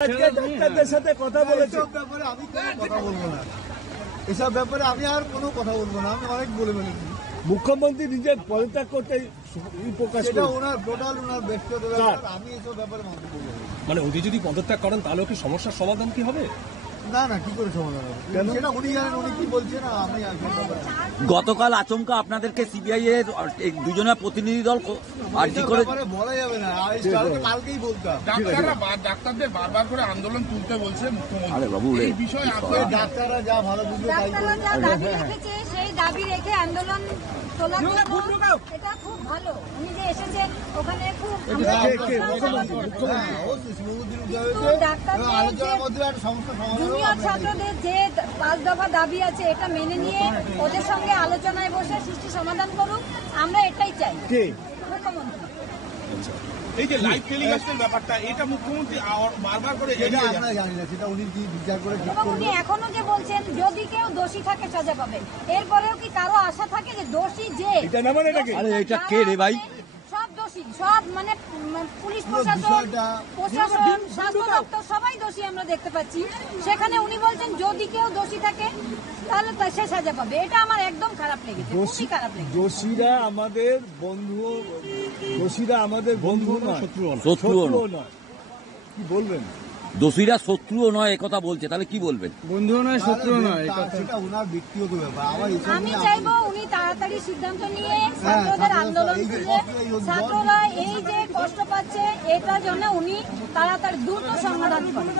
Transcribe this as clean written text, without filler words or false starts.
ডাক্তারদের সাথে কথা বলেছে ব্যাপারে আমি কোনো কথা বলবো না, এসব ব্যাপারে আমি আর কোনো কথা বলবো না। আমি অনেক বলে ফেলেছি। মুখ্যমন্ত্রী নিজের পদত্যাগ করতে প্রকাশ সেটা ওনার টোটাল ওনার ব্যক্তিগত ব্যাপার। আমি এসব ব্যাপারে মন্তব্য করবো না। মানে উনি যদি পদত্যাগ করেন তাহলে কি সমস্যার সমাধান কি হবে? না না, কি করে সমাধান হবে সেটা উনি জানেন, উনি কি বলছেন আমি গতকাল আচমকা আপনাদেরকে সিবিআই এর দুজনের প্রতিনিধি দল আর্জি করে বলা যাবে না, কালকেই বলতাম। ডাক্তারদের বারবার করে আন্দোলন তুলতে বলছে মুখ্যমন্ত্রী। আরে বাবু, এই বিষয়ে ডাক্তাররা যা ভালো বুঝবে তাই করবে। সেই দাবি রেখে আন্দোলন তোলা এটা খুব ভালো। উনি যে এসেছেন ওখানে খুব জুনিয়র ছাত্রদের যে 5 দফা দাবি আছে এটা মেনে নিয়ে ওদের সঙ্গে আলোচনায় বসে সুষ্ঠু সমাধান করুক, আমরা এটাই চাই। মুখ্যমন্ত্রী এই যে লাইভ টেলিকাস্টের ব্যাপারটা, এটা মুখ্যমন্ত্রী বারবার করে আমরা জানি না, সেটা উনি কি বিচার করে ঠিক এবং করবেন। উনি এখনো যে বলছেন যদি কেউ দোষী থাকে সাজা পাবে, এরপরেও কি কারো আশা থাকে যে দোষী যে আরে এটা কে রে ভাই? সব দোষী, সব মানে পুলিশ প্রশাসন, স্বাস্থ্য দপ্তর সবাই দোষী আমরা দেখতে পাচ্ছি। সেখানে উনি বলছেন যদি কেউ দোষী থাকে তাহলে সে সাজা পাবে। এটা আমার একদম খারাপ লেগেছে, খুবই খারাপ লেগেছে। দোষীরা আমাদের বন্ধু নয়, শত্রুও নয়। কি বলবেন? দোষীরা শত্রুও নয় একথা বলছে, তাহলে কি বলবেন? বন্ধু নয়, শত্রু নয়, সেটা ওনার ব্যক্তিগত ব্যাপার। আমি চাইবো উনি তাড়াতাড়ি সিদ্ধান্ত নিয়ে ছাত্রদের আন্দোলন তুলে ছাত্ররা এই যে কষ্ট পাচ্ছে এটা জন্য উনি তাড়াতাড়ি দ্রুত সমাধান করেন।